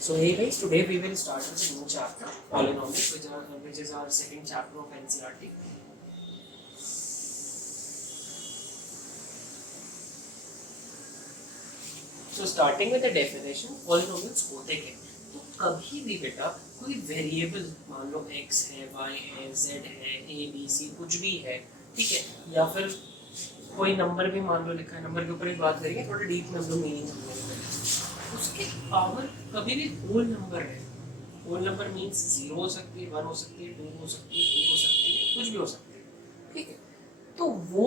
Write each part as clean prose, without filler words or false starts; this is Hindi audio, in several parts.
So hey guys, today we will start with a new chapter, polynomials, which is our second chapter of NCERT. So starting with the definition, polynomials होते क्या? तो कभी भी बेटा कोई वेरिएबल मान लो x है, y है, z है, a b c कुछ भी है, ठीक है, या फिर कोई नंबर भी मान लो लिखा है, नंबर के ऊपर एक बात करेंगे, थोड़ा डीप में हम लोग मीनिंग समझेंगे। उसके पावर कभी भी होल नंबर है, होल नंबर मीन्स 0 हो सकती है, 1 हो सकती है, 2 हो सकती है, 3 हो सकती है, कुछ भी हो सकती है, ठीक है। तो वो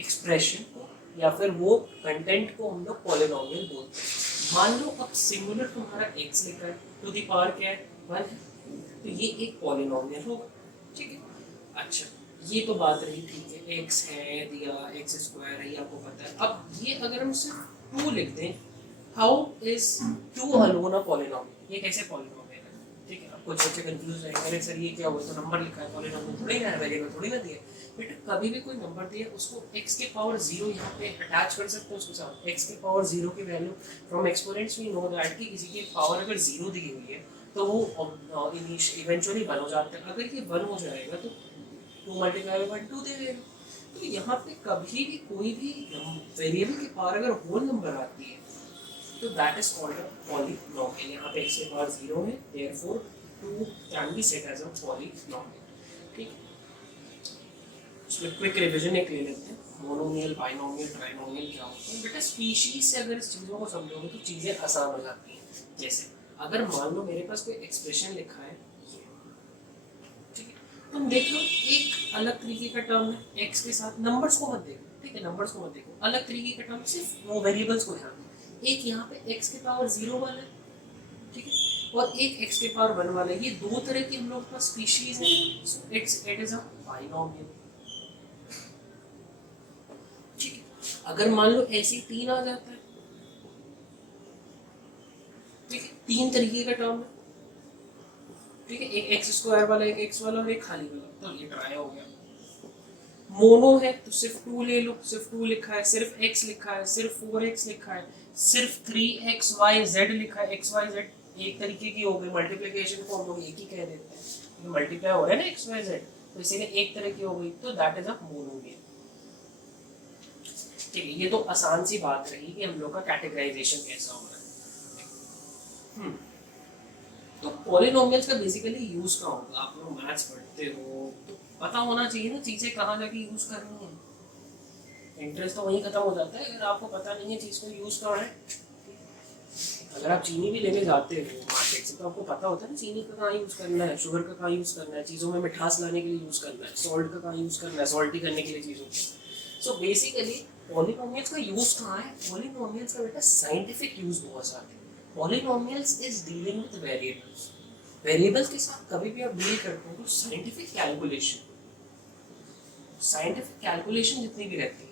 एक्सप्रेशन को या फिर वो कंटेंट को हम लोग पॉलिनोमियल बोलते हैं। मान लो अब सिंगुलर तुम्हारा x लिखा है, टू द पावर क्या है, 1 है, तो ये एक पॉलिनोमियल होगा, ठीक है। अच्छा, ये तो बात रही, ठीक है, x है दिया, x स्क्वायर है, ये आपको पता है। अब ये अगर हम सिर्फ 2 लिख दें, how is 2 alone a polynomial, ये कैसे पॉलिनोमियल है, ठीक है। अब कुछ बच्चे कंफ्यूज रहेंगे, अरे सर ये क्या हुआ, तो नंबर लिखा है, पॉलिनोमियल थोड़ी ना है, वेरिएबल थोड़ी ना दिया। बेटा कभी भी कोई नंबर दिया उसको x के पावर 0 यहाँ पे अटैच कर सकते हो उसके साथ। x के पावर 0 की value from exponents we know that कि किसी की पावर अगर 0 दी हुई है तो वो इवेंचुअली 1 हो जाता है। अगर ये 1 हो जाएगा तो 2 मल्टीप्लाई बाय 2 दे देगा। तो यहाँ पे कभी भी कोई भी वेरिएबल की पावर अगर होल नंबर आती है तो that is called a polynomial. यहाँ पे x के पावर 0 है, therefore 2 can be set as a polynomial, ठीक है। इसमें क्विक रिवीजन एक ले लेते हैं, मोनोमियल, बाइनोमियल, ट्राइनोमियल क्या होता है। बेटा स्पीशीज से अगर इस चीज़ों को समझोगे तो चीज़ें आसान हो जाती हैं। जैसे अगर मान लो मेरे पास कोई एक्सप्रेशन लिखा है, ठीक है, तुम देख लो एक अलग तरीके का टर्म है एक्स के साथ, नंबर्स को मत देखो, ठीक है, नंबर्स को मत देखो, अलग तरीके का टर्म, सिर्फ वो वेरिएबल्स को ध्यान दो। एक यहाँ पे एक्स के पावर 0 वाला है, ठीक है, और एक एक्स के पावर 1 वाला है। ये दो तरह की हम लोग के पास स्पीशीज है, so it is a binomial. अगर मान लो ऐसे ही 3 आ जाता है, ठीक है, 3 तरीके का टर्म है, ठीक है, एक एक्स स्क्वायर वाला, एक एक्स वाला और एक खाली वाला, तो ये ट्राई हो गया। मोनो है तो सिर्फ 2 ले लो, सिर्फ 2 लिखा है, सिर्फ x लिखा है, सिर्फ 4x लिखा है, सिर्फ 3xyz लिखा है, xyz एक तरीके की हो गई। मल्टीप्लिकेशन को हम लोग एक ही कह देते हैं, मल्टीप्लाई हो रहा है ना xyz, तो इसीलिए एक तरह की हो गई, तो दैट इज अ मोनोमियल, ठीक है। ये तो आसान सी बात रही कि हम लोग का कैटेगराइजेशन कैसा हो रहा है। तो पॉलिनोमियल्स का बेसिकली यूज कहाँ होगा, आप लोग मैथ्स पढ़ते हो तो पता होना चाहिए ना चीज़ें कहाँ जाके यूज करनी है। इंटरेस्ट तो वहीं खत्म हो जाता है अगर आपको पता नहीं है चीज़ को यूज कहाँ है। अगर आप चीनी भी लेने जाते हो मार्केट से तो आपको पता होता है ना चीनी का कहाँ यूज करना है, शुगर का कहाँ यूज करना है, चीज़ों में मिठास लाने के लिए यूज करना है, सॉल्ट का कहाँ यूज करना है, सॉल्टी करने के लिए चीज़ों को। सो बेसिकली पॉलिनोमियल्स का यूज कहाँ है, पॉलिनोमियल्स का बेटा साइंटिफिक यूज बहुत ज़्यादा है। Polynomials is dealing with variables, variables के साथ कभी भी आप डील करते हो तो साइंटिफिक कैलकुलेशन जितनी भी रहती है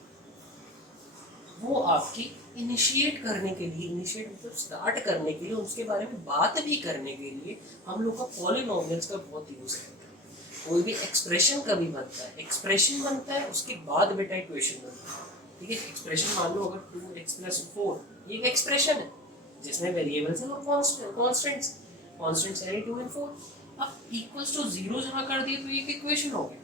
वो आपकी इनिशिएट करने के लिए, इनिशिएट मतलब स्टार्ट करने के लिए, उसके बारे में बात भी करने के लिए हम लोग का पॉलिनोमियल्स का बहुत यूज करते हैं। कोई भी एक्सप्रेशन कभी बनता है, एक्सप्रेशन बनता है उसके बाद बेटा इक्वेशन बनता है, ठीक है। एक्सप्रेशन मान लो अगर 2x+4 ये एक एक्सप्रेशन है जिसमें वेरिएबल्स हैं और कांस्टेंट्स, कांस्टेंट्स यानी 2 और 4। अब इक्वल्स टू 0 जहाँ कर दिए तो ये एक इक्वेशन हो गया,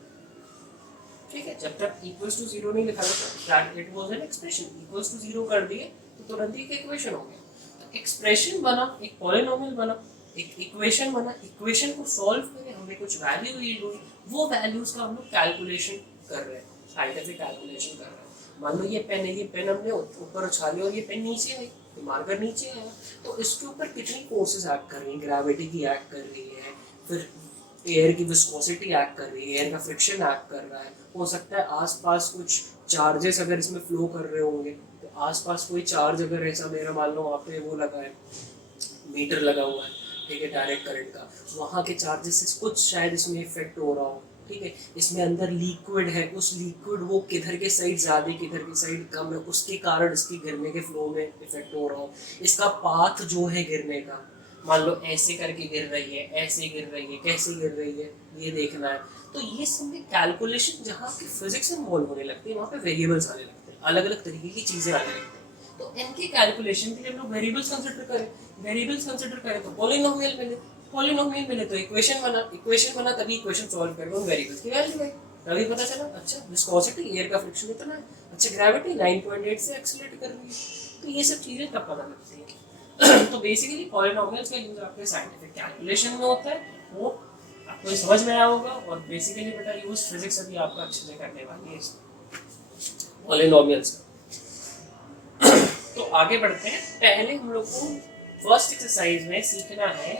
ठीक है। जब तक इक्वल्स टू 0 नहीं लिखा था it was an expression, equals to 0 कर दिए तो तुरंत ही एक इक्वेशन हो गया। तो एक्सप्रेशन बना, एक पॉलिनोमियल बना, एक इक्वेशन बना, इक्वेशन को सॉल्व करें, हमें कुछ वैल्यू दी हुई, वो वैल्यूज का हम लोग कैलकुलेशन कर रहे हैं, साइंटिफिक कैलकुलेशन कर रहे हैं। मान लो ये पेन है, ये पेन हमने ऊपर उछाली और ये पेन नीचे आई, मार्कर नीचे आया, तो इसके ऊपर कितनी फोर्सेस एक्ट कर रही हैं, ग्रेविटी की एक्ट कर रही है, फिर एयर की विस्कोसिटी एक्ट कर रही है, एयर का फ्रिक्शन एक्ट कर रहा है, हो सकता है आसपास कुछ चार्जेस अगर इसमें फ्लो कर रहे होंगे तो आसपास कोई चार्ज अगर ऐसा मेरा मान लो वहाँ पे वो लगा है, मीटर लगा हुआ है, ठीक है, डायरेक्ट करंट का, वहाँ के चार्जेस से कुछ शायद इसमें इफेक्ट हो रहा हो, ठीक है। इसमें अंदर लिक्विड है, उस लिक्विड वो किधर के साइड ज़्यादा किधर के साइड कम है, उसके कारण इसकी गिरने के फ्लो में इफेक्ट हो रहा हो। इसका पाथ जो है गिरने का, मान लो ऐसे करके गिर रही है, ऐसे गिर रही है, कैसे गिर रही है, ये देखना है। तो ये सब में कैलकुलेशन जहाँ की फिजिक्स इन्वॉल्व होने लगती है वहाँ पे वेरिएबल्स आने लगते हैं, अलग अलग तरीके की चीज़ें आने लगती हैं। तो n के कैलकुलेशन के लिए हम लोग वेरिएबल्स कंसीडर करें तो पॉलिनोमियल मिले तो इक्वेशन बना तभी इक्वेशन सॉल्व करके उन वेरिएबल्स की वैल्यू आई, तभी पता चला अच्छा विस्कोसिटी एयर का फ्रिक्शन इतना है, अच्छा ग्रेविटी 9.8 से एक्सेलरेट कर रही है, तो ये सब चीजें तब पता लगती है। तो बेसिकली पॉलिनोमियल्स का यूज आपके साइंटिफिक कैलकुलेशन में होता है, वो आपको ये समझ में आया होगा, और बेसिकली बेटा यूज फिजिक्स अभी आपका अच्छे से करने वाली है पॉलिनोमियल्स का। तो आगे बढ़ते हैं, पहले हम लोग को फर्स्ट एक्सरसाइज में सीखना है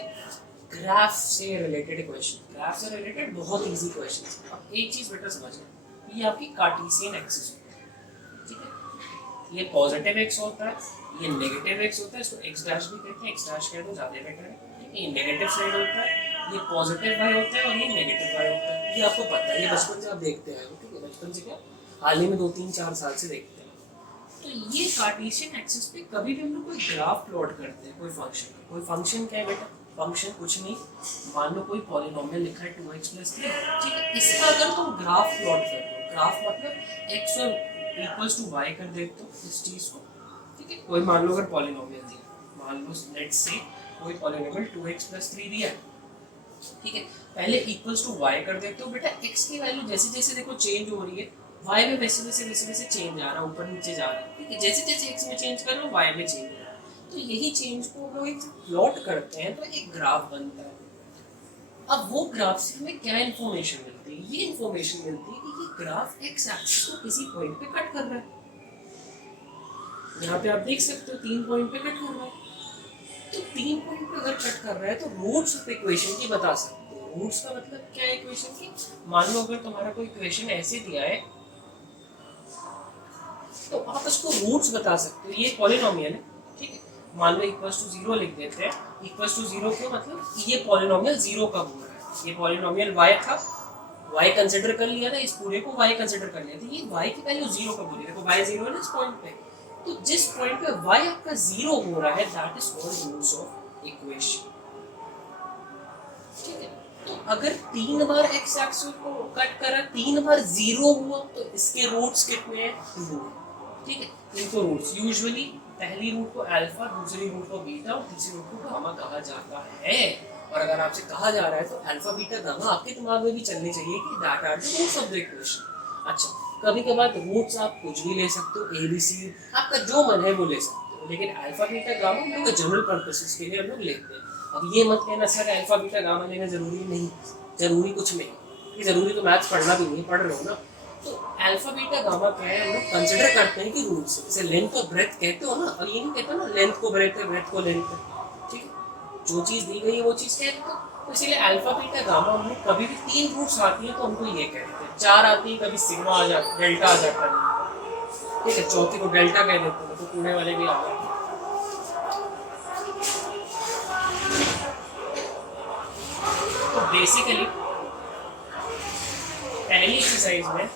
ग्राफ से रिलेटेड क्वेश्चन। ग्राफ से रिलेटेड बहुत इजी क्वेश्चन। अब एक चीज बेटा समझना, ये आपकी कार्टेशियन एक्सिस होती है, ठीक है, ये पॉजिटिव एक्स होता है, ये नेगेटिव एक्स होता है, इसको एक्स डैश भी कहते हैं, एक्स डैश कह दो ज्यादा बेटर है, ठीक है, ये नेगेटिव साइड होता है, ये पॉजिटिव वाई होता है और ये नेगेटिव वाई होता है, ये आपको पता है, ये बचपन से आप देखते आए हो, ठीक है, बचपन से क्या हाल ही में 2-3-4 साल से देखते हैं। तो ये कार्टेशियन एक्सिस पे कभी भी हम लोग कोई ग्राफ प्लॉट करते हैं, कोई फंक्शन क्या है बेटा, फंक्शन कुछ नहीं, मान लो कोई पॉलिनोमियल लिखा है 2x + 3, ठीक है, इसका अगर तुम ग्राफ प्लॉट कर दो, ग्राफ मतलब x और इक्वल्स टू y कर देते हो इस चीज को, ठीक है, कोई मान लो अगर पॉलिनोमियल दिया, मान लो लेट्स से कोई पॉलिनोमियल 2x + 3 दिया है, ठीक है, पहले इक्वल्स टू y कर देते हो, बेटा x की वैल्यू जैसे जैसे देखो चेंज हो रही है, y में वैसे वैसे चेंज आ रहा है, ऊपर नीचे जा रहा है, ठीक है, जैसे जैसे x में चेंज कर रहे हो y में चेंज हो रहा है, तो यही चेंज को हम लोग एक प्लॉट करते हैं तो एक ग्राफ बनता है। अब वो ग्राफ से हमें क्या इन्फॉर्मेशन मिलती है, ये इन्फॉर्मेशन मिलती है कि ये ग्राफ एक्स एक्सिस को किसी पॉइंट पे कट कर रहा है, यहाँ पे आप देख सकते हो 3 पॉइंट पे कट कर रहा है, तो 3 पॉइंट पे अगर कट कर रहा है तो रूट्स ऑफ इक्वेशन की बता सकते हो। रूट्स का मतलब क्या है इक्वेशन की, मान लो अगर तुम्हारा कोई इक्वेशन ऐसे दिया है तो आप उसको रूट्स बता सकते हो, ये पॉलिनोमियल है, ठीक है, मान लो इक्वल्स टू 0 लिख देते हैं, इक्वल्स टू 0 क्यों, मतलब ये पॉलिनोमियल 0 कब हो रहा है, ये पॉलिनोमियल y था, y कंसीडर कर लिया था, इस पूरे को y कंसीडर कर लिया था, ये y की वैल्यू 0 कब हो रही है, देखो y 0 है ना इस पॉइंट पे, तो जिस पॉइंट पे y आपका 0 हो रहा है that is called roots of equation, ठीक है। तो अगर 3 बार x एक्सिस को कट करा, 3 बार 0 हुआ तो इसके रूट्स कितने हैं, 2, ठीक है, इनको रूट्स यूजुअली पहली रूट को अल्फा, दूसरी रूट को बीटा और तीसरी रूट को गामा कहा जाता है, और अगर आपसे कहा जा रहा है तो अल्फा बीटा गामा आपके दिमाग में भी चलनी चाहिए कि that are the roots of the equation. अच्छा, कभी कभार रूट्स आप कुछ भी ले सकते हो, ए बी सी, आपका जो मन है वो ले सकते हो, लेकिन अल्फा बीटा गामा हम लोग जनरल पर्पसेस के लिए हम लोग लेते हैं। अब ये मत कहना सर अल्फा बीटा गामा लेना जरूरी नहीं, जरूरी कुछ नहीं, ये जरूरी तो मैथ्स पढ़ना भी नहीं, पढ़ रहे हो ना, तो अल्फा बीटा गामा क्या है हम लोग कंसिडर करते हैं कि रूट्स है, जैसे लेंथ और ब्रेथ कहते हो ना, अब ये नहीं कहते ना लेंथ को ब्रेथ है, ब्रेथ को लेंथ है, ठीक है, जो चीज़ दी गई है वो चीज़ कहते हैं, तो इसीलिए अल्फा बीटा गामा हम लोग कभी भी 3 रूट्स आती हैं तो हमको ये कहते हैं, 4 आती है कभी सिग्मा आ जाता, डेल्टा आ जाता है, ठीक है, चौथी को डेल्टा कह देते हैं, तो पुणे वाले भी आ जाते हैं। तो बेसिकली पहली एक्सरसाइज में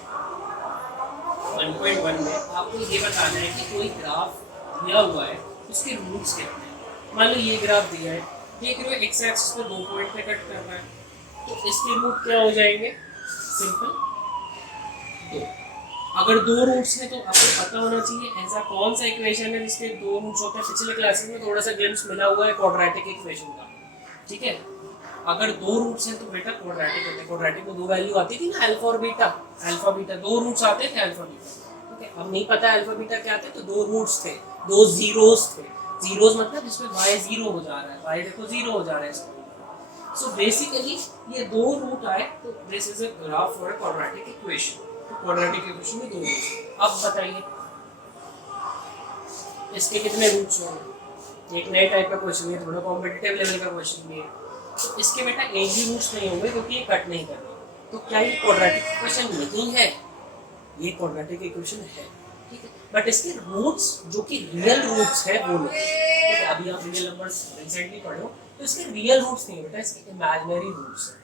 1.1 में आपको ये बताना है कि कोई ग्राफ दिया हुआ है उसके रूट्स कितने हैं। मान लो ये ग्राफ दिया है, देख रहे हो एक्स एक्सिस पे 2 पॉइंट पे कट कर रहा है, तो इसके रूट क्या हो जाएंगे, सिंपल 2। अगर 2 रूट्स हैं तो आपको पता होना चाहिए ऐसा कौन सा इक्वेशन है जिसके 2 रूट्स होते हैं। पिछले क्लासेस में थोड़ा सा ग्लिम्स मिला हुआ है क्वाड्रेटिक इक्वेशन का, ठीक है, अगर 2 रूट्स हैं तो बेटा क्वाड्रेटिक होते हैं, क्वाड्रेटिक में 2 वैल्यू आती थी ना, अल्फा और बीटा, अल्फा बीटा 2 रूट्स आते थे अल्फा बीटा, ठीक है, अब नहीं पता अल्फा बीटा क्या थे तो 2 रूट्स थे, 2 जीरोस थे, जीरोस मतलब इसमें y 0 हो जा रहा है, y देखो 0 हो जा रहा है इसमें। सो बेसिकली ये 2 रूट आए तो this is a graph for a quadratic equation, तो क्वाड्रेटिक इक्वेशन में 2 रूट्स। अब बताइए इसके कितने रूट्स होंगे, एक नए टाइप का क्वेश्चन है, थोड़ा कॉम्पिटिटिव लेवल का क्वेश्चन भी है, तो इसके बेटा एक भी रूट्स नहीं होंगे क्योंकि ये कट नहीं कर रहा, तो क्या ये क्वाड्रेटिक इक्वेशन नहीं है, ये क्वाड्रेटिक इक्वेशन है, ठीक है, बट इसके रूट्स जो कि रियल रूट्स है वो नहीं, ठीक है, अभी आप रियल नंबर्स रिसेंटली पढ़े हो तो इसके रियल रूट्स नहीं बेटा, इसके इमेजिनरी रूट्स है,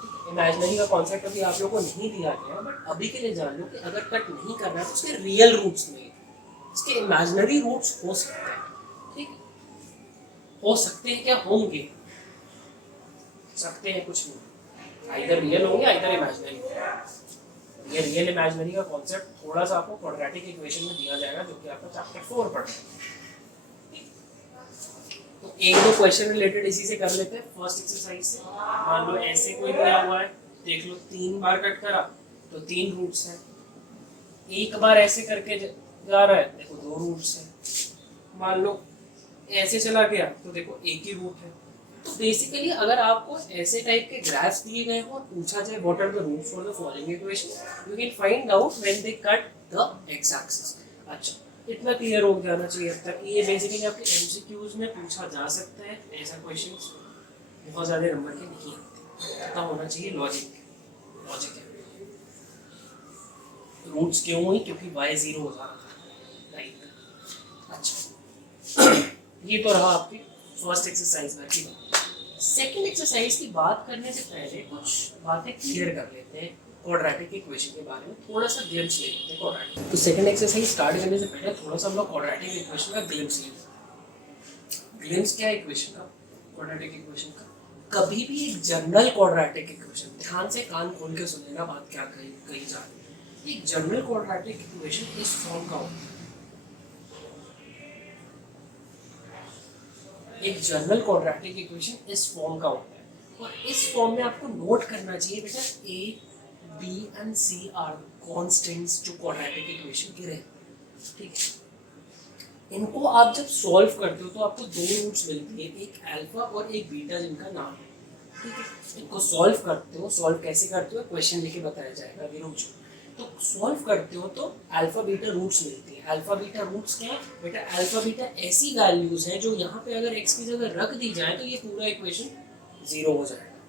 ठीक है, इमेजिनरी का कॉन्सेप्ट अभी आप लोगों को नहीं दिया गया, बट अभी के लिए जान लो कि अगर कट नहीं कर रहा है तो उसके रियल रूट्स नहीं, इसके इमेजिनरी रूट्स हो सकते हैं, ठीक है, हो सकते हैं क्या होंगे, सकते हैं कुछ नहीं, आइदर रियल होंगे आइदर इमेजिनरी। ये रियल इमेजिनरी का कॉन्सेप्ट थोड़ा सा आपको क्वाड्रेटिक इक्वेशन में दिया जाएगा, जो कि आपका चैप्टर 4 पढ़ रहा है। तो एक दो क्वेश्चन रिलेटेड इसी से कर लेते हैं फर्स्ट एक्सरसाइज से। मान लो ऐसे कोई दिया हुआ है, देख लो 3 बार कट करा तो 3 रूट्स हैं। एक बार ऐसे करके जा रहा है, देखो 2 रूट्स हैं। मान लो ऐसे चला गया तो देखो एक ही रूट है। तो बेसिकली अगर आपको ऐसे टाइप के ग्राफ्स दिए गए हो और पूछा जाए what are the roots for the following equation, you can find out when they cut the X axis. अच्छा, इतना क्लियर हो जाना चाहिए अब तक। ये बेसिकली आपके एमसीक्यूज में पूछा जा सकता है, ऐसा क्वेश्चंस बहुत ज़्यादा नंबर के नहीं आते। पता होना चाहिए लॉजिक है। रूट्स क्यों हुई? क्योंकि y 0 हो जा रहा था, राइट। अच्छा, ये तो रहा आपकी फर्स्ट एक्सरसाइज में की बात। सेकंड एक्सरसाइज की बात करने से पहले कुछ बातें क्लियर कर लेते हैं क्वाड्रेटिक इक्वेशन के बारे में, थोड़ा सा ग्लिम्स ले लेते हैं क्वाड्रेटिक। तो सेकंड एक्सरसाइज स्टार्ट करने से पहले थोड़ा सा हम लोग क्वाड्रेटिक इक्वेशन का ग्लिम्स ले लेते हैं। ग्लिम्स क्या है इक्वेशन का? क्वाड्रेटिक इक्वेशन का कभी भी एक जनरल क्वाड्रेटिक इक्वेशन, ध्यान से कान खोल के सुन लेना बात क्या कही जा रही है। एक जनरल क्वाड्रेटिक इक्वेशन इस फॉर्म का होता है। एक जनरल क्वाड्रेटिक इक्वेशन इस फॉर्म का होता है, और इस फॉर्म में आपको नोट करना चाहिए बेटा a, b and c are constants जो क्वाड्रेटिक इक्वेशन के रहते हैं, ठीक है। इनको आप जब सॉल्व करते हो तो आपको 2 रूट्स मिलती है, एक अल्फा और एक बीटा जिनका नाम है, ठीक है। इनको सॉल्व करते हो, सॉल्व कैसे करते हो क्वेश्चन लिखे बताया जाएगा अभी रुक जाओ। तो सॉल्व करते हो तो अल्फा बीटा रूट्स मिलती है। अल्फा बीटा रूट्स क्या है बेटा? अल्फा बीटा ऐसी वैल्यूज हैं जो यहाँ पे अगर x की जगह रख दी जाए तो ये पूरा इक्वेशन 0 हो जाएगा,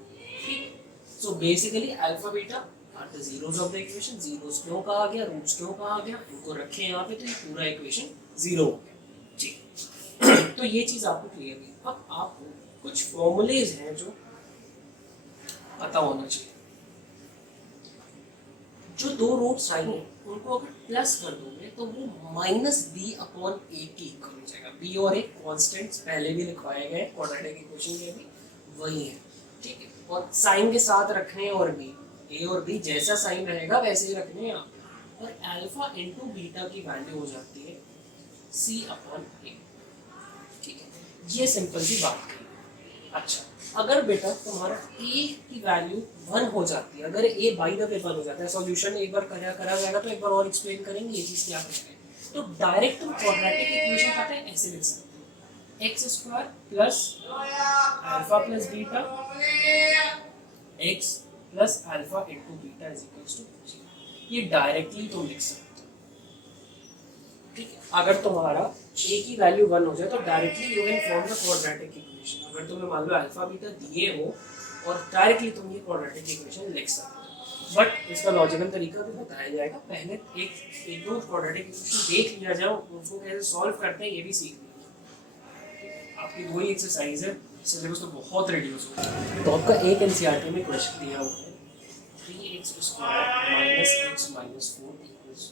ठीक है। So basically alpha beta are the zeros of the equation. Zeros क्यों कहा गया, रूट्स क्यों कहा गया, इनको रखे यहाँ पे तो ये पूरा इक्वेशन 0 हो गया, ठीक। तो ये चीज आपको क्लियर है। अब आपको कुछ फॉर्मूलेज हैं जो पता होना चाहिए। जो 2 रूट्स आएंगे उनको अगर प्लस कर दोगे तो वो -b/a की इक्वल हो जाएगा। b और a कांस्टेंट्स पहले भी लिखवाए गए क्वाड्रेटिक इक्वेशन के भी वही है, ठीक है। और साइन के साथ रखने और b, a और b जैसा साइन रहेगा वैसे ही रखने हैं आप। और अल्फा इनटू बीटा की वैल्यू हो जाती है c/a, ठीक है। ये सिंपल सी बात है। अच्छा, अगर बेटा तुम्हारा a की वैल्यू 1 हो जाती है, अगर a बाई द वे 1 हो जाता है, सॉल्यूशन एक बार करा जाएगा तो एक बार और एक्सप्लेन करेंगे ये चीज क्या करते हैं। तो डायरेक्ट तुम क्वाड्रेटिक इक्वेशन पता है ऐसे लिख सकते हो, x² plus alpha plus beta x plus alpha into beta is equals to 0। ये डायरेक्टली तुम लिख सकते हो, ठीक है। अगर तुम्हारा a की वैल्यू 1 हो जाए तो directly you can form the quadratic equation. अगर तुम्हें मान लो अल्फा बीटा दिए हो और डायरेक्टली तुम ये क्वाड्रेटिक इक्वेशन लिख सकते हो, बट इसका लॉजिकल तरीका भी बताया जाएगा। पहले एक दो क्वाड्रेटिक इक्वेशन देख लिया जाए, उसको कैसे सॉल्व करते हैं ये भी सीख लिया। आपकी 2 ही एक्सरसाइज है, सिलेबस तो बहुत रिड्यूस हो गया। तो आपका एक एनसीईआरटी में क्वेश्चन दिया हुआ है 3x² - x - 4 इक्वल्स।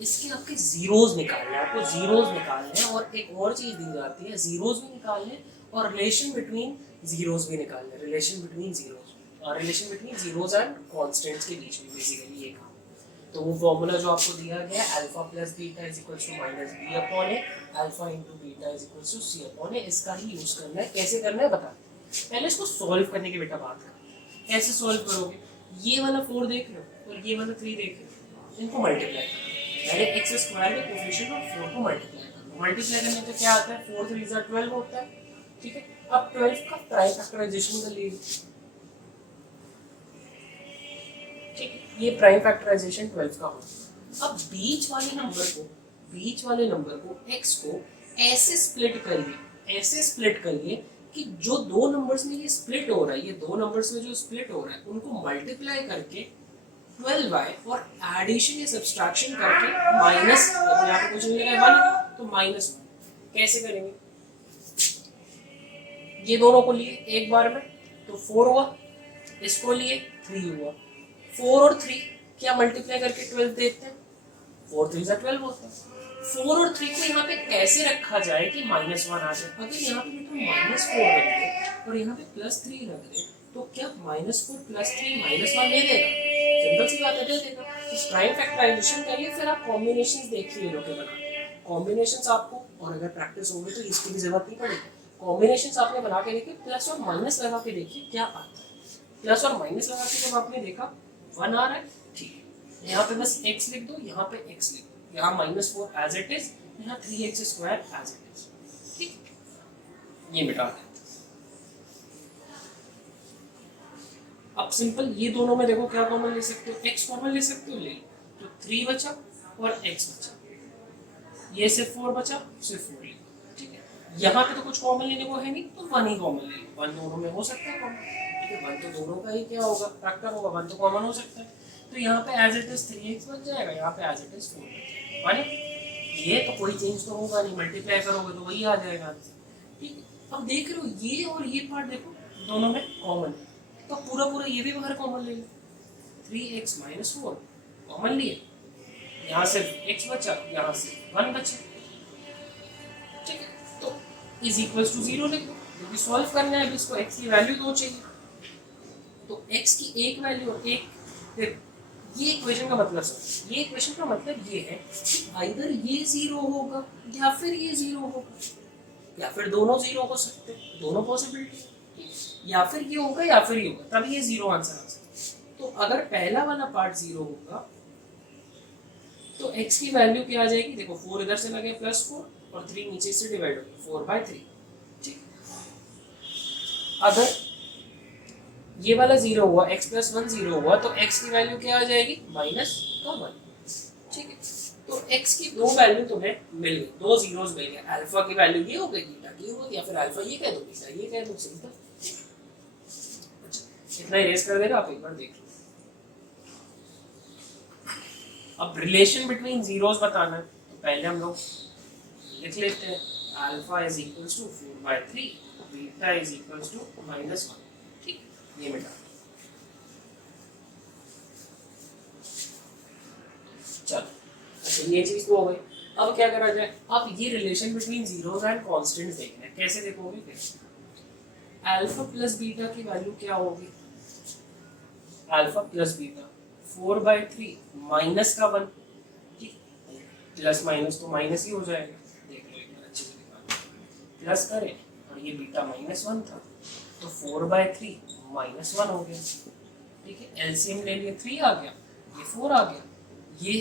इसके आपके जीरोस निकालने हैं, आपको जीरोस निकालने हैं। और एक और चीज दी जाती है, जीरोस भी निकालने और रिलेशन बिटवीन जीरोस भी निकालने। रिलेशन बिटवीन जीरोस और relation between zeros and constants के बीच में बेसिकली ये काम। तो वो फॉर्मूला जो आपको दिया गया है alpha plus beta is equals to -b/a, alpha into beta is equals to c/a, इसका ही यूज करना है। कैसे करना है बता, पहले इसको सॉल्व करने की बेटा बात करें। कैसे सॉल्व करोगे? ये वाला 4 देख लो और ये वाला 3 देख लो, इनको मल्टीप्लाई करो। पहले x² के कोएफिशिएंट और 4 को मल्टीप्लाई करो। मल्टीप्लाई करने पे क्या आता है? 4 3 = 12 होता है, ठीक है। अब 12 का प्राइम फैक्टराइजेशन कर लीजिए, ठीक है। ये प्राइम फैक्टराइजेशन 12 का होता है। अब बीच वाले नंबर को x को ऐसे स्प्लिट करिए कि जो 2 नंबर्स में ये स्प्लिट हो रहा है, ये 2 नंबर्स में जो स्प्लिट हो रहा है उनको मल्टीप्लाई करके 12y और एडिशन या सब्सट्रैक्शन करके माइनस, यहाँ पे कुछ नहीं लगा 1 तो -1। कैसे करेंगे? ये दोनों को लिए एक बार में तो 4 हुआ, इसको लिए 3 हुआ। 4 और 3 क्या मल्टीप्लाई करके 12 देते हैं? 4 3 = 12 होता है। 4 और 3 को यहाँ पे कैसे रखा जाए कि -1 आ जाए? अगर यहाँ पे बेटा -4 रख दे और यहाँ पे +3 रख दे तो क्या -4 + 3 -1 दे देगा? सिंपल सी बात है, दे देगा। प्राइम फैक्टराइजेशन करिए, फिर आप कॉम्बिनेशंस देखिए ये लोग के बना कॉम्बिनेशंस आपको, और अगर प्रैक्टिस होगी तो इसकी भी जरूरत नहीं पड़ेगी। कॉम्बिनेशंस आपने बना के देखिए, प्लस और माइनस लगा के देखिए क्या आता है। प्लस और माइनस लगा के जब आपने देखा 1 आ रहा है, ठीक है, यहाँ पे बस x लिख दो, यहाँ पे x लिख दो, यहाँ -4 एज इट इज, यहाँ 3x² एज इट इज, ठीक, ये मिटा दें। अब सिंपल ये दोनों में देखो क्या कॉमन ले सकते हो, x कॉमन ले सकते हो, ले लो, तो 3 बचा और x बचा, ये सिर्फ 4 बचा, सिर्फ 4 ले लो, ठीक है। यहाँ पे तो कुछ कॉमन लेने को है नहीं, तो 1 ही कॉमन ले लो, 1 दोनों में हो सकता है कॉमन, ठीक है, 1 तो दोनों का ही क्या होगा, फैक्टर होगा, 1 तो कॉमन हो सकता है, तो यहाँ पे एज इट इज 3x बच जाएगा, यहाँ पे एज इट इज 4 बच जाएगा, माने ये तो कोई चेंज तो होगा नहीं, मल्टीप्लाई करोगे तो वही आ जाएगा आंसर, ठीक है। अब देख रहे हो ये और ये पार्ट देखो दोनों में कॉमन है, तो पूरा पूरा ये भी बाहर कॉमन ले लो, 3x - 4 कॉमन लिए, यहाँ सिर्फ x बचा, यहाँ सिर्फ 1 बचा, ठीक है, तो इज इक्वल्स टू 0 लिख दो, क्योंकि सॉल्व करना है, इसको x की वैल्यू दो चाहिए, तो x की एक वैल्यू और एक, फिर ये इक्वेशन का मतलब समझ, ये इक्वेशन का मतलब ये है कि आइदर ये 0 होगा या फिर ये 0 होगा, या फिर दोनों 0 हो सकते हैं, दोनों पॉसिबिलिटी, या फिर ये होगा या फिर ये होगा, तब ये 0 आंसर आ सकता है। तो अगर पहला वाला पार्ट 0 होगा तो x की वैल्यू क्या आ जाएगी, देखो 4 इधर से लगे +4 और 3 नीचे से डिवाइड हो गया 4/3, ठीक। अगर ये वाला 0 हुआ, x + 1 0 हुआ, तो x की वैल्यू क्या आ जाएगी, -1, ठीक है। तो x की दो वैल्यू तुम्हें मिल गई, दो जीरोस मिल गए, अल्फा की वैल्यू ये हो गई, बीटा की हो गई, या फिर अल्फा ये कह दो, बीटा ये कह दो, सिंपल। अच्छा, इतना इरेज कर देना, आप एक बार देख लो। अब रिलेशन बिटवीन जीरोस बताना है, तो पहले हम लोग लिख लेते हैं, alpha is equals to 4/3, beta is equals to -1, ठीक, ये मिटा। चलो, अच्छा ये चीज तो हो गई। अब क्या करा जाए, अब ये relation between zeros and constants देखना है, कैसे देखोगे फिर, अल्फा प्लस बीटा की वैल्यू क्या होगी, अल्फा प्लस बीटा 4/3 माइनस का 1, ठीक, प्लस माइनस तो माइनस ही हो जाएगा, देख लो एक बार अच्छे से दिखा, प्लस करें और ये बीटा -1 था, तो 4/3 -1 हो गया, ठीक है, एलसीएम ले लिए 3 आ गया, ये 4 आ गया, ये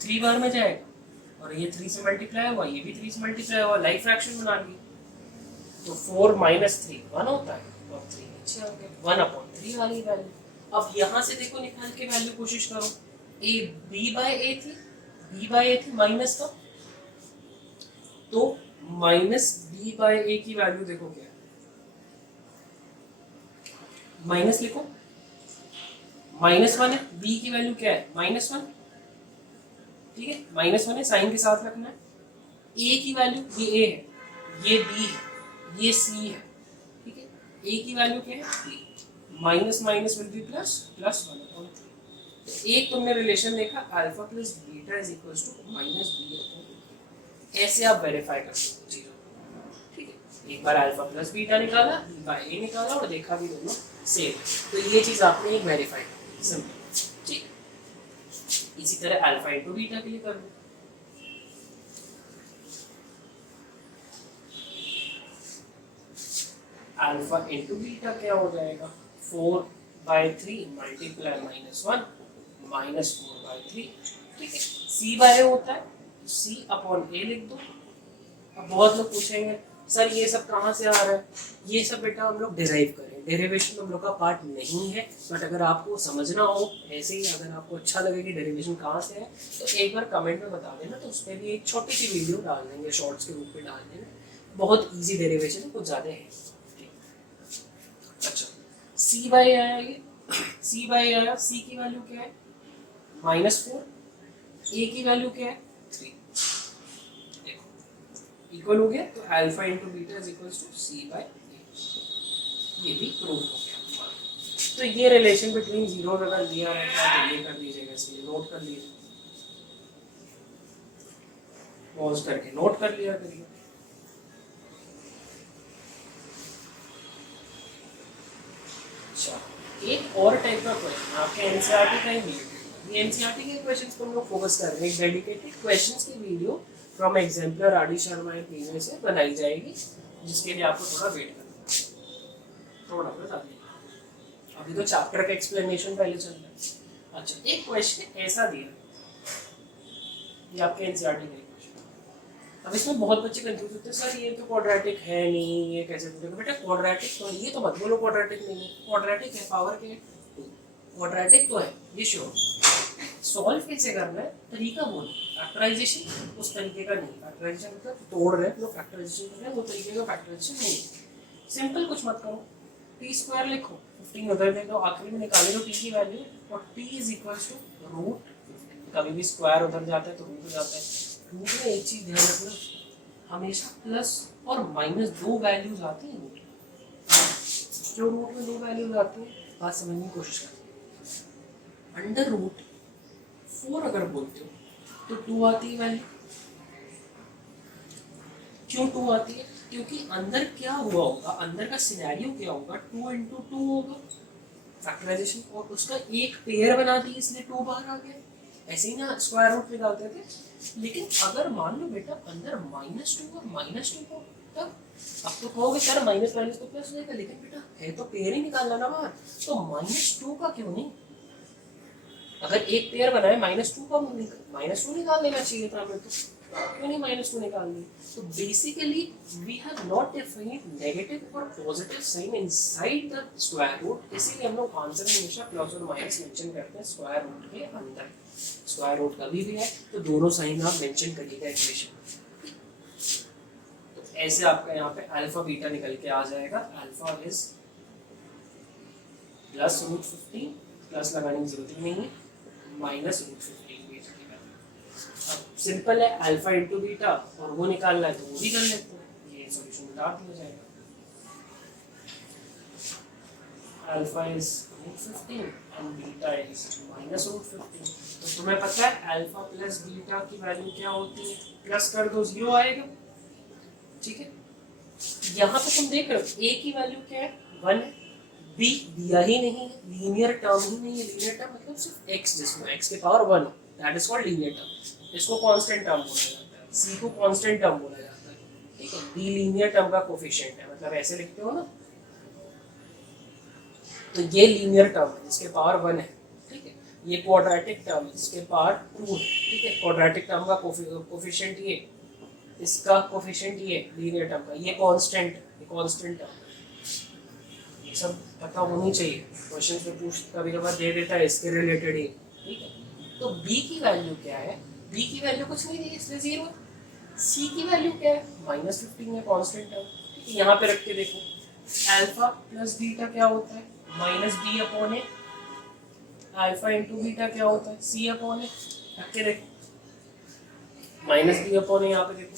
3 बार में जाएगा और ये 3 से मल्टीप्लाई हुआ, ये भी 3 से मल्टीप्लाई हुआ, लाइक फ्रैक्शन बना लिया, तो 4 - 3 1 होता है, और 3 नीचे आ गया, 1/3 वाली वैल्यू। अब यहाँ से देखो निकाल के वैल्यू कोशिश करो, a b/a थी, b/a थी माइनस का, तो -b/a की वैल्यू देखो क्या है, माइनस लिखो, -1 है, b की वैल्यू क्या है -1, ठीक है, -1 है, साइन के साथ रखना है, a की वैल्यू, ये a है, ये b है, ये c है, ठीक है, a की वैल्यू क्या है 3, minus minus will be plus, +1/3। एक तुमने रिलेशन देखा, alpha plus beta is equals to -b/, ऐसे आप वेरीफाई कर सकते हो चीजों, ठीक है। एक बार अल्फा प्लस बीटा निकाला, b/a निकाला और देखा भी दोनों सेम, तो ये चीज आपने एक वेरीफाई कर, सिंपल, ठीक। इसी तरह अल्फा इंटू बीटा के लिए कर लो, अल्फा इंटू बीटा क्या हो जाएगा, 4/3 मल्टीप्लाई -1 -4/3, ठीक है। c/a होता है, c/a लिख दो। अब बहुत लोग पूछेंगे सर ये सब कहाँ से आ रहा है, ये सब बेटा हम लोग डिराइव करें, डेरिवेशन हम लोग का पार्ट नहीं है, बट अगर आपको समझना हो ऐसे ही, अगर आपको अच्छा लगे कि डेरिवेशन कहाँ से है, तो एक बार कमेंट में बता देना, तो उस पर भी एक छोटी सी वीडियो डाल देंगे, शॉर्ट्स के रूप में डाल देंगे, बहुत ईजी डेरिवेशन है, कुछ ज़्यादा है। अच्छा, c/a आया, ये c/a आया, c की वैल्यू क्या है -4, a की वैल्यू क्या है 3, देखो इक्वल हो गया, तो alpha into beta is equals to c/a, ये भी प्रूव हो गया। तो ये रिलेशन बिटवीन जीरो अगर दिया रहता है तो ये कर दीजिएगा, इसलिए नोट कर लीजिए, पॉज करके नोट कर लिया करिए। अच्छा, एक और टाइप का क्वेश्चन आपके एनसीईआरटी का ही वीडियो, ये एनसीईआरटी के क्वेश्चंस पर हम लोग फोकस कर रहे हैं। एक डेडिकेटेड क्वेश्चंस की video from exemplar RD Sharma and PJ से बनाई जाएगी, जिसके लिए आपको थोड़ा वेट करना है, थोड़ा बस अभी तो चैप्टर का एक्सप्लेनेशन पहले चल रहा है। अच्छा, एक क्वेश्चन ऐसा दिया, ये आपके एनसीईआरटी का क्वेश्चन। अब इसमें बहुत बच्चे कंफ्यूज होते हैं, सर ये तो क्वाड्रेटिक है नहीं, ये कैसे बोलोगे? बेटा क्वाड्रेटिक तो ये तो मत बोलो क्वाड्रेटिक नहीं है, क्वाड्रेटिक है, पावर के क्वाड्रेटिक तो है, ये श्योर। सॉल्व कैसे करना है तरीका बोलो, फैक्टराइजेशन उस तरीके का नहीं, फैक्टराइजेशन मतलब तोड़ रहे हैं लोग, फैक्टराइजेशन कर रहे हैं वो तरीके का फैक्टराइजेशन नहीं। सिंपल कुछ मत करो, टी स्क्वायर लिखो, 15 उधर दे दो, आखिरी में निकाले दो टी की वैल्यू, और T is equal to root, कभी भी स्क्वायर उधर जाता है तो रूट हो जाता है। रूट में एक चीज ध्यान रखना, हमेशा प्लस और माइनस दो वैल्यूज आती हैं रूट में। जो रूट में दो वैल्यूज आती हैं, बात समझने की कोशिश करते हैं। अंडर रूट 4 अगर बोलते हो तो 2 आती है वैल्यू। क्यों 2 आती है? क्योंकि अंदर क्या हुआ होगा, अंदर का सिनेरियो क्या होगा, 2 into 2 होगा फैक्टराइजेशन, और उसका एक पेयर बना दी इसलिए 2 बाहर आ गया। ऐसे ही ना स्क्वायर रूट निकालते थे। लेकिन अगर मान लो बेटा अंदर -2 और -2 को, तब अब तो कहोगे सर माइनस माइनस तो प्लस हो जाएगा, लेकिन बेटा है तो पेयर ही निकालना ना बाहर, तो -2 का क्यों नहीं? अगर एक पेयर बनाए -2 का, -2 निकाल लेना चाहिए था हमें, तो क्यों नहीं -2 निकाल ली? तो basically we have not defined negative और positive sign inside the square root, इसीलिए हम लोग आंसर में हमेशा प्लस और माइनस मेंशन करते हैं स्क्वायर रूट के अंदर। स्क्वायर रूट कभी भी है तो दोनों साइन आप मेंशन करिएगा इक्वेशन में। तो ऐसे आपका यहाँ पे अल्फा बीटा निकल के आ जाएगा, अल्फा इज +√15, प्लस लगाने की जरूरत नहीं है, -√15 बीटा की वैल्यू। अब सिंपल है, अल्फा इंटू बीटा, और वो निकालना है तो वो भी कर लेते हैं, ये सॉल्यूशन बता दिया जाएगा। Alpha is √15 and beta is -√15। तो तुम्हें पता है अल्फा प्लस बीटा की वैल्यू क्या होती है, प्लस कर दो 0 आएगा, ठीक है। यहाँ पे तुम देख रहे हो a की वैल्यू क्या है, 1 है, b दिया ही नहीं है, लीनियर टर्म ही नहीं है। लीनियर टर्म मतलब सिर्फ x, जिसमें x के पावर 1 हो, that is called linear term. इसको कांस्टेंट टर्म बोला जाता है, c को कांस्टेंट टर्म बोला जाता है, ठीक है। d लीनियर टर्म का कोफिशिएंट है, मतलब ऐसे लिखते हो ना, तो ये लीनियर टर्म है जिसके पावर 1 है, ठीक है। ये क्वाड्रेटिक टर्म है जिसके पावर 2 है, ठीक है। क्वाड्रेटिक टर्म का कोफिशिएंट ये, इसका कोफिशिएंट ये, लीनियर टर्म का ये कांस्टेंट, ये कांस्टेंट टर्म। ये सब पता होनी चाहिए, क्वेश्चन में पूछ कभी कभार दे देता है इसके रिलेटेड ही, ठीक है। तो b की वैल्यू क्या है, b की वैल्यू कुछ नहीं दी इसलिए 0 है। c की वैल्यू क्या है, -15 है, कांस्टेंट टर्म, ठीक है। यहाँ पे रख के देखो, अल्फा प्लस बीटा क्या होता है, -b/a, अल्फा इंटू बीटा क्या होता है, c/a, रख के देखो, -b/a यहाँ पे देखो,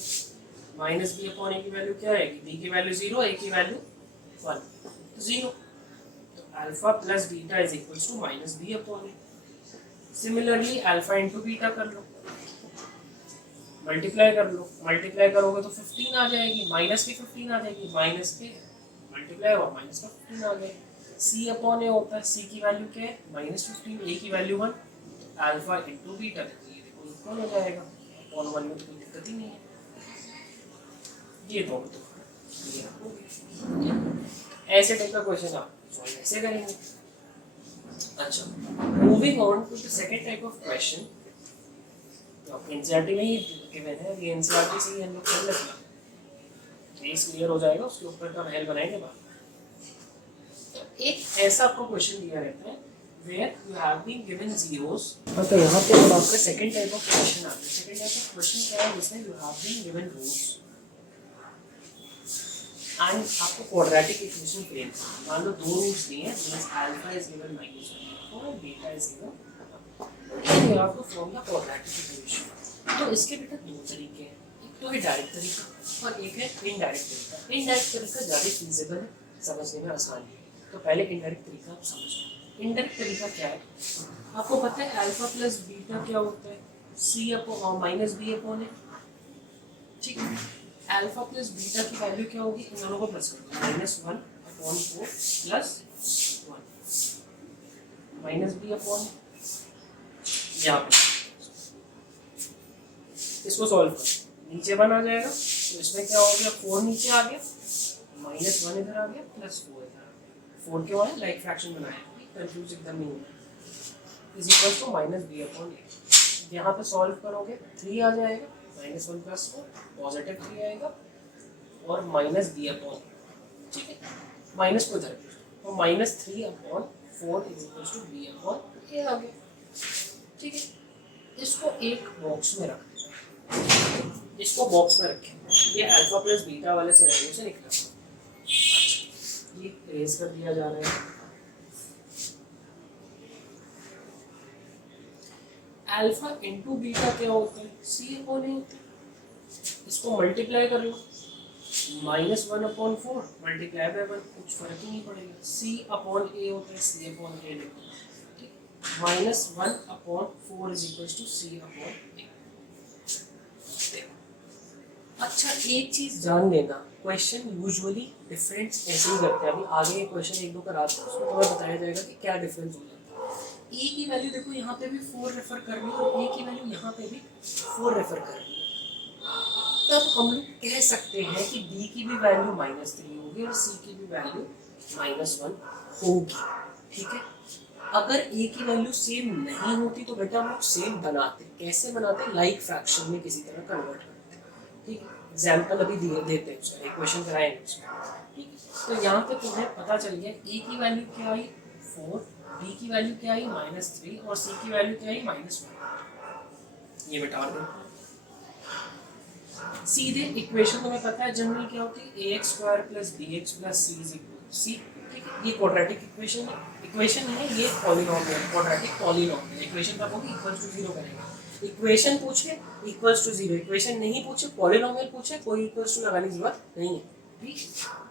-b/a की वैल्यू क्या है, b की वैल्यू 0, a की वैल्यू 1, तो 0, तो alpha plus beta is equals to -b/a। Similarly alpha into beta कर लो, मल्टीप्लाई कर लो, मल्टीप्लाई करोगे तो 15 आ जाएगी, माइनस की 15 आ जाएगी, माइनस के मल्टीप्लाई और माइनस का 15 आ जाएगी। c/a होता है, c की वैल्यू क्या है, -15, a की वैल्यू 1, अल्फा इंटू बीटा, ये देखो इक्वल हो जाएगा, अपॉन 1 में तो कोई दिक्कत ही नहीं है। ये तो क्लियर हो गया। ऐसे टाइप का क्वेश्चन आप सॉल्व ऐसे करेंगे। अच्छा, moving on to the second type of question, तो आपके एनसीईआरटी में ही गिवन है, ये एनसीईआरटी से ही हम लोग कर लेते हैं, बेस क्लियर हो जाएगा, उसके ऊपर का महल बनाएंगे बाद। तो एक ऐसा आपको क्वेश्चन दिया रहता है where you have been given zeros, तो यहाँ पे अब आपका सेकंड टाइप ऑफ क्वेश्चन आता है। सेकंड टाइप ऑफ क्वेश्चन क्या है, जिसमें you have been given roots and आपको क्वाड्रेटिक इक्वेशन फ्रेम, मान लो 2 रूट्स दिए हैं, मींस अल्फा इज गिवन -1 और beta is given, then you have to form the quadratic equation. तो इसके बेटा 2 तरीके हैं, एक तो है डायरेक्ट तरीका और एक है इनडायरेक्ट तरीका। इनडायरेक्ट तरीका ज़्यादा फीजिबल है, समझने में आसान है, तो पहले इनडायरेक्ट तरीका आप समझो। इनडायरेक्ट तरीका क्या है, आपको पता है अल्फा प्लस बीटा क्या होता है, c/-b/a, ठीक है। अल्फा प्लस बीटा की वैल्यू क्या होगी, इन दोनों को प्लस कर दो, -1/4 +1, माइनस बी अपॉन यहाँ पे इसको सॉल्व करो, नीचे 1 आ जाएगा तो इसमें क्या हो गया, 4 नीचे आ गया, माइनस 1 इधर आ गया, प्लस 4 इधर आ गया। 4 क्यों आया, लाइक फ्रैक्शन बनाया, कंफ्यूज एकदम नहीं होना, is equal to minus B upon A. यहाँ पे सॉल्व करोगे 3 आ जाएगा, माइनस 1 प्लस 4 पॉजिटिव 3 आएगा और माइनस बी अपॉन, ठीक है, माइनस को इधर तो minus 3 upon 4 is equal to B upon A आ गया, ठीक है। इसको एक बॉक्स में रख, इसको बॉक्स में रखें, ये अल्फा प्लस बीटा वाले सिनेरियो से निकला, ये इरेज कर दिया जा रहा है। अल्फा इंटू बीटा क्या होता है, सी अपॉन ए होता है, इसको मल्टीप्लाई कर लो, माइनस 1 अपॉन 4 मल्टीप्लाई बाय 1, कुछ फर्क ही नहीं पड़ेगा, सी अपॉन ए होता है, सी अपॉन ए लिखो, ठीक, minus 1 upon 4 is equal to C upon A. अच्छा एक चीज जान लेना, क्वेश्चन यूजुअली डिफरेंस ऐसे ही करते हैं, अभी आगे क्वेश्चन एक दो कराते हैं उसमें तुम्हें बताया जाएगा कि क्या डिफरेंस हो जाता है। ए की वैल्यू देखो यहाँ पे भी 4 रेफर कर रही है और ए की वैल्यू यहाँ पे भी 4 रेफर कर रही है, तब हम लोग कह सकते हैं कि बी की भी वैल्यू -3 होगी और सी की भी वैल्यू -1 होगी, ठीक है। अगर ए की वैल्यू सेम नहीं होती तो बेटा हम लोग सेम बनाते, कैसे बनाते, लाइक फ्रैक्शन में किसी तरह कन्वर्ट करते, ठीक है। एग्जाम्पल अभी दिए देते हैं, उसका इक्वेशन कराएंगे उसमें, ठीक है। तो यहाँ पे तुम्हें पता चल गया ए की वैल्यू क्या आई 4, बी की वैल्यू क्या आई -3 और सी की वैल्यू क्या आई -1, ये बेटा दो सीधे इक्वेशन तुम्हें पता है जनरल क्या होती है, ax square plus bx plus c is equal to c, ठीक है। ये क्वाड्रेटिक इक्वेशन है, इक्वेशन है ये पॉलीनोमियल, क्वाड्रेटिक पॉलीनोमियल, इक्वेशन कब होगी, इक्वल टू 0 करेंगे, इक्वेशन पूछे इक्वल टू 0, इक्वेशन नहीं पूछे पॉलीनोमियल पूछे कोई इक्वल टू लगाने की जरूरत नहीं है, ठीक।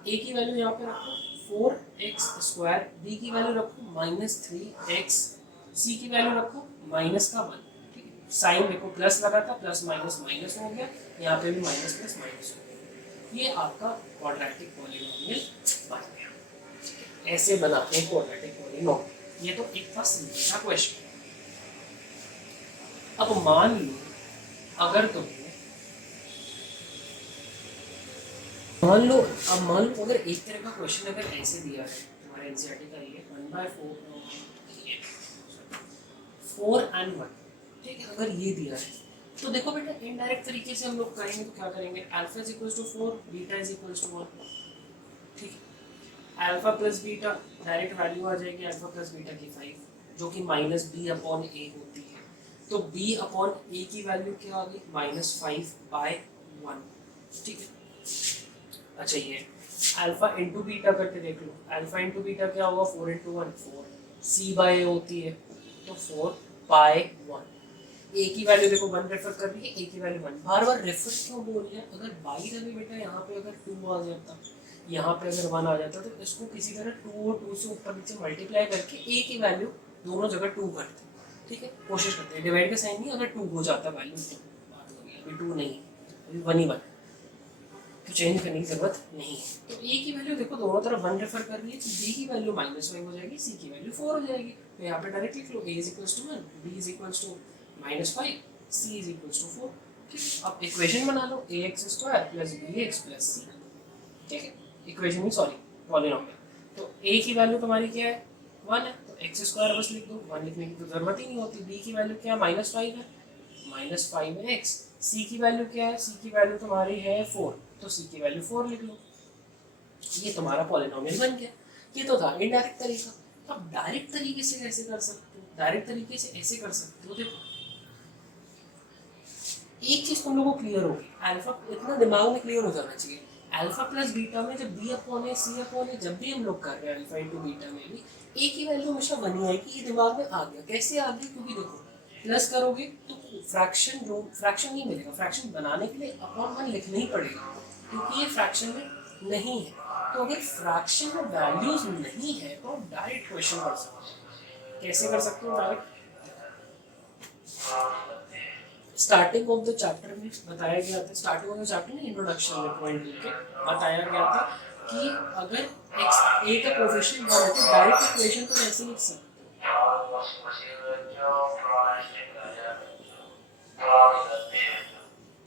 a की वैल्यू यहाँ पे रखो 4x स्क्वायर, b की वैल्यू रखो -3x, c की वैल्यू रखो माइनस का 1, साइन देखो प्लस लगा था, प्लस माइनस माइनस हो गया, यहाँ पे भी माइनस प्लस माइनस हो गया, ये आपका क्वाड्रेटिक पॉलीनोमियल बन गया। ऐसे बनाते हैं क्वाड्रेटिक पॉलीनोमियल, ये तो एक था सीधा क्वेश्चन। अब मान लो अगर तुम्हें मान लो अगर एक तरह का क्वेश्चन अगर ऐसे दिया है तुम्हारे एनसीईआरटी का, ये 4 and 1, ठीक है, अगर ये दिया है तो देखो बेटा इनडायरेक्ट तरीके से हम लोग करेंगे तो क्या करेंगे, alpha is equal to 4, beta is equal to 1, ठीक है। Alpha plus beta direct value आ जाएगी अल्फा प्लस बीटा की 5 जो कि माइनस बी अपॉन ए होती है, तो बी अपॉन ए की वैल्यू क्या आ गई -5/1, ठीक है। अच्छा ये अल्फा इंटू बीटा करके देख लो, अल्फा इंटू बीटा क्या होगा 4 × 1 4, सी बाय ए होती है तो 4/1, ए की वैल्यू देखो 1 रेफर कर रही है, ए की वैल्यू 1, बार बार रेफर क्यों बोल रही है, अगर बाई द वे बेटा यहाँ पे अगर 2 आ जाता, यहाँ पे अगर 1 आ जाता तो इसको किसी तरह 2 और 2 से ऊपर नीचे मल्टीप्लाई करके ए की वैल्यू दोनों जगह 2 करते, ठीक है, कोशिश करते हैं, डिवाइड का साइन नहीं, अगर 2 हो जाता वैल्यू तो बात हो गई, अभी 2 नहीं अभी 1 ही 1 तो चेंज करने की जरूरत नहीं है। तो ए की वैल्यू देखो दोनों तरफ 1 रेफर कर रही है, तो बी की वैल्यू -5 हो जाएगी, सी की वैल्यू 4 हो जाएगी, तो यहाँ पे डायरेक्ट लिख लो a is equal to 1, b is equal to -5, c is equal to 4, ठीक है। अब इक्वेशन बना लो ax square plus bx plus c, ठीक है, इक्वेशन में सॉरी पॉलीनोमियल, तो a की वैल्यू तुम्हारी क्या है 1 है, तो x स्क्वायर बस लिख दो, 1 लिखने की तो जरूरत ही नहीं होती, b की वैल्यू क्या है -5 है, -5x, c की वैल्यू क्या है, c की वैल्यू तुम्हारी है 4, तो c की वैल्यू 4 लिख लो, ये तुम्हारा पॉलीनोमियल बन गया। ये तो था इनडायरेक्ट तरीका। अब डायरेक्ट तरीके से कैसे कर सकते हो, डायरेक्ट तरीके से ऐसे कर सकते हो, देखो एक चीज तुम लोगों को क्लियर होगी, अल्फा इतना दिमाग में क्लियर हो जाना चाहिए, अल्फा प्लस बीटा में जब बी अपॉन ए सी अपॉन ए जब भी हम लोग कर रहे हैं अल्फा इंटू बीटा में भी ए की वैल्यू हमेशा 1 ही आएगी, ये दिमाग में आ गया। कैसे आ गया, क्योंकि देखो प्लस करोगे तो फ्रैक्शन जो फ्रैक्शन नहीं मिलेगा, फ्रैक्शन बनाने के लिए अपॉन 1 लिखना ही पड़ेगा, क्योंकि ये फ्रैक्शन में नहीं है। तो अगर फ्रैक्शन में वैल्यूज नहीं है तो डायरेक्ट क्वेश्चन कर सकते हो। कैसे कर सकते हो direct, starting of the chapter में बताया गया था, स्टार्टिंग ऑफ द चैप्टर में इंट्रोडक्शन में पॉइंट लेके बताया गया था कि अगर x a का कोफिशिएंट 1 है तो डायरेक्ट इक्वेशन तो ऐसे लिख सकते हो,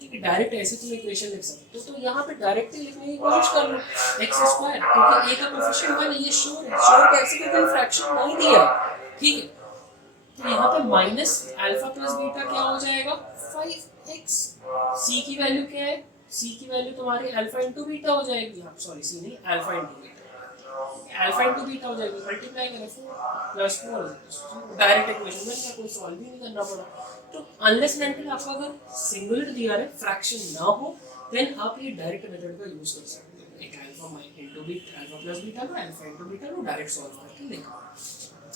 ठीक है, डायरेक्ट ऐसे तुम इक्वेशन लिख सकते हो, तो यहाँ पे डायरेक्टली लिखने की कोशिश कर लो एक्स स्क्वायर, क्योंकि ए का कोफिशिएंट 1 है, ये श्योर है, श्योर कैसे कि कोई फ्रैक्शन नहीं दिया है, ठीक है। तो यहाँ पे माइनस अल्फा प्लस बीटा क्या हो जाएगा 5x। सी की वैल्यू क्या है, सी की वैल्यू तुम्हारी अल्फा इंटू बीटा हो जाएगी, हाँ सॉरी सी नहीं alpha into beta, alpha into beta हो जाएगी, मल्टीप्लाई करें 4 प्लस 4 डायरेक्ट इक्वेशन में क्या कोई सॉल्व भी नहीं करना पड़ा। तो अनलेस एंड अनटिल आपका अगर सिंगुलर दिया है फ्रैक्शन ना हो देन आप ये डायरेक्ट मेथड का यूज कर सकते हो, एक alpha into beta alpha plus beta को अल्फा इंटू बीटा को डायरेक्ट सॉल्व करके लिखो।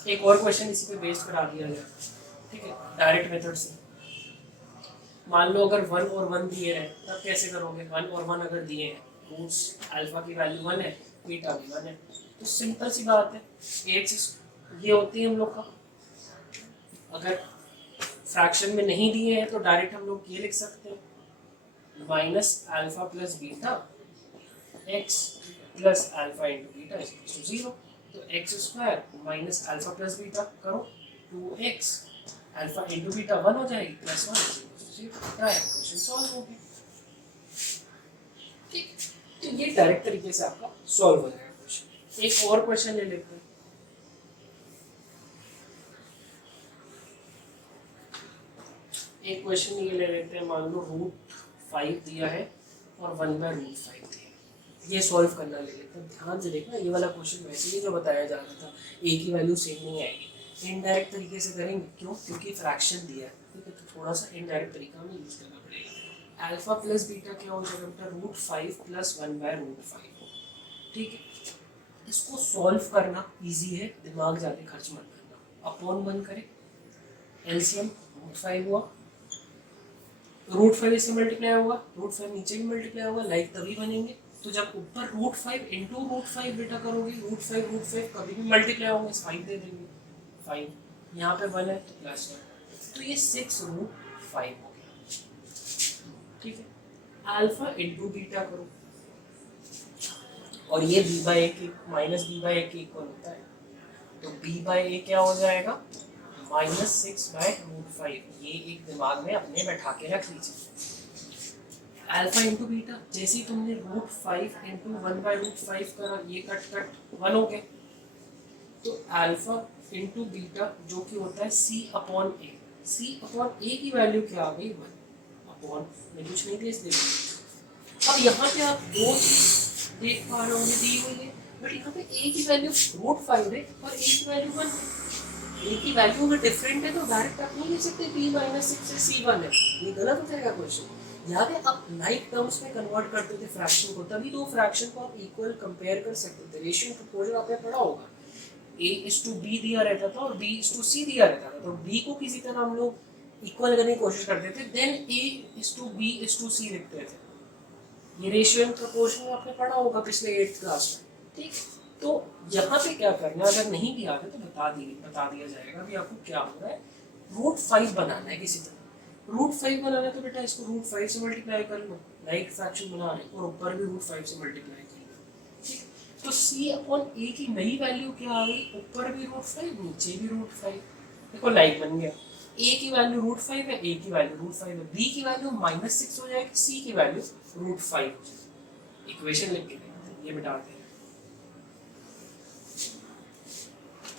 एक और क्वेश्चन इसी पे बेस्ड करा दिया जाए, ठीक है, डायरेक्ट मेथड से। मान लो अगर 1 और 1 दिए हैं तब कैसे करोगे, 1 और 1 अगर दिए हैं, रूट्स अल्फा की वैल्यू 1 है, बीटा भी 1 है, तो सिंपल सी बात है एक्स ये होती है हम लोग का। अगर फ्रैक्शन में नहीं दिए हैं तो डायरेक्ट हम लोग ये लिख सकते हैं minus alpha plus beta x plus alpha into beta is 0। तो x square minus alpha plus beta करो 2x, अल्फा इंटू बीटा 1 हो जाएगी प्लस 1 क्वेश्चन सॉल्व हो गया, ठीक। तो ये डायरेक्ट तरीके से आपका सॉल्व हो जाएगा क्वेश्चन। एक और क्वेश्चन ले लेते हैं, एक क्वेश्चन ये ले लेते हैं, मान लो √5 दिया है और 1/√5 दिया है, ये सॉल्व करना ले लेते हैं। ध्यान से देखना ये वाला क्वेश्चन वैसे ही जो बताया जा रहा था ए की वैल्यू सेम नहीं आएगी, इनडायरेक्ट तरीके से करेंगे, क्यों, क्योंकि फ्रैक्शन दिया है, ठीक है, तो थोड़ा सा इनडायरेक्ट तरीका हमें यूज करना पड़ेगा। अल्फा प्लस बीटा क्या हो जाएगा बेटा √5 प्लस 1/√5, ठीक है। इसको सॉल्व करना इजी है, दिमाग ज़्यादा खर्च मत करना। अपॉन 1 करें, एलसीएम √5 हुआ, √5 इससे मल्टीप्लाई होगा, √5 नीचे भी मल्टीप्लाई होगा, लाइक तभी बनेंगे। तो जब ऊपर √5 इंटू √5 बेटा करोगे, √5 कभी भी मल्टीप्लाई होंगे, 5 दे देंगे, 5 यहाँ पे 1 है तो प्लस 1, तो ये 6√5 हो गया, ठीक है। अल्फा इंटू बीटा करो, और ये b/a माइनस b/a के इक्वल होता है, तो b/a क्या हो जाएगा -6/√5। ये एक दिमाग में अपने बैठा के रख लीजिए। अल्फा इंटू बीटा, जैसे ही तुमने √5 इंटू 1/√5 करा, ये कट 1 हो गए, तो अल्फा इंटू बीटा जो कि होता है c/a, c/a की वैल्यू क्या आ गई 1 अपॉन में कुछ नहीं दिया इसलिए। अब यहाँ पे आप दो चीज देख पा रहे होंगे दी हुई है, बट यहाँ पे a की वैल्यू √5 है और a की वैल्यू 1 है। ए की वैल्यू अगर डिफरेंट है तो डायरेक्ट आप नहीं लिख सकते b-6 से c1 है, ये गलत हो जाएगा क्वेश्चन। याद है आप लाइक टर्म्स में कन्वर्ट करते थे फ्रैक्शन को, तभी दो फ्रैक्शन को आप इक्वल कंपेयर कर सकते थे। रेशियो प्रोपोर्शन आपने पढ़ा होगा, a/b दिया रहता था और b/c दिया रहता था, तो b को किसी तरह हम लोग इक्वल करने की कोशिश करते थे, देन a/b/c लिखते थे। ये रेशियो एंड प्रोपोर्शन आपने पढ़ा होगा पिछले 8th क्लास में, ठीक। तो यहाँ पे क्या करना है, अगर नहीं दिया है तो बता दिया जाएगा भी आपको क्या हो रहा है। √5 बनाना है किसी तरह, √5 बनाना है तो बेटा इसको √5 से मल्टीप्लाई कर लो, लाइक फ्रैक्शन बना रहे और ऊपर भी √5 से मल्टीप्लाई कर लो, ठीक। तो c/a की नई वैल्यू क्या आ गई, ऊपर भी √5 नीचे भी √5, देखो लाइक बन गया। a की वैल्यू √5 है, a की वैल्यू √5 है, b की वैल्यू -6 हो जाएगी, c की वैल्यू √5 हो जाएगी। इक्वेशन लिख के देखते हैं, ये मिटाते हैं।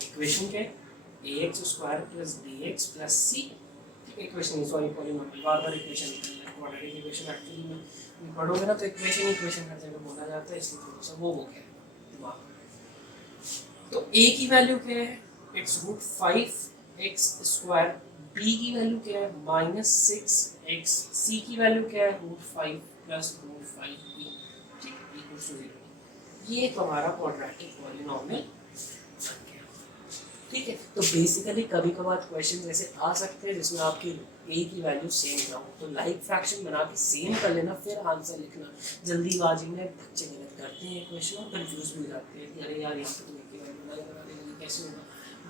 इक्वेशन क्या है ax² + bx + c, equation sorry polynomial, बार-बार इक्वेशन निकलना है, क्वाड्रेटिक इक्वेशन एक्चुअली में पढ़ोगे ना तो इक्वेशन हर जगह बोला जाता है, इसलिए थोड़ा सा वो हो गया दिमाग में। तो a की वैल्यू क्या है x √5x², b की वैल्यू क्या है -6x, c की वैल्यू क्या है √5 + √5b, ठीक, इक्वल टू 0। ये हमारा क्वाड्रेटिक पॉलीनोमियल, ठीक है। तो बेसिकली कभी कभार क्वेश्चन ऐसे आ सकते हैं जिसमें आपकी a की वैल्यू सेम ना हो, तो लाइक फ्रैक्शन बना के सेम कर लेना, फिर आंसर लिखना। जल्दीबाजी में बच्चे गलत करते हैं क्वेश्चन और कंफ्यूज भी हो जाते हैं कि अरे यार यहाँ पे तो a की वैल्यू अलग लगा देंगे, कैसे होगा।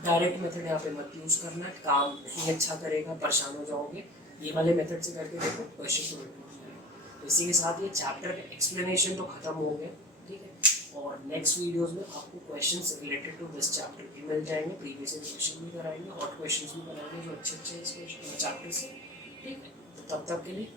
डायरेक्ट मेथड यहाँ पे मत यूज़ करना, काम नहीं अच्छा करेगा, परेशान हो जाओगे। ये वाले मेथड से करके देखो, क्वेश्चन तो बिल्कुल हो जाएगा। इसी के साथ ये चैप्टर का एक्सप्लेनेशन तो खत्म हो गया, ठीक है। और नेक्स्ट वीडियोस में आपको questions related to this chapter भी मिल जाएंगे, प्रीवियस क्वेश्चन भी कराएंगे और क्वेश्चंस भी कराएंगे जो अच्छे अच्छे इस चैप्टर से। ठीक है, तो तब तक के लिए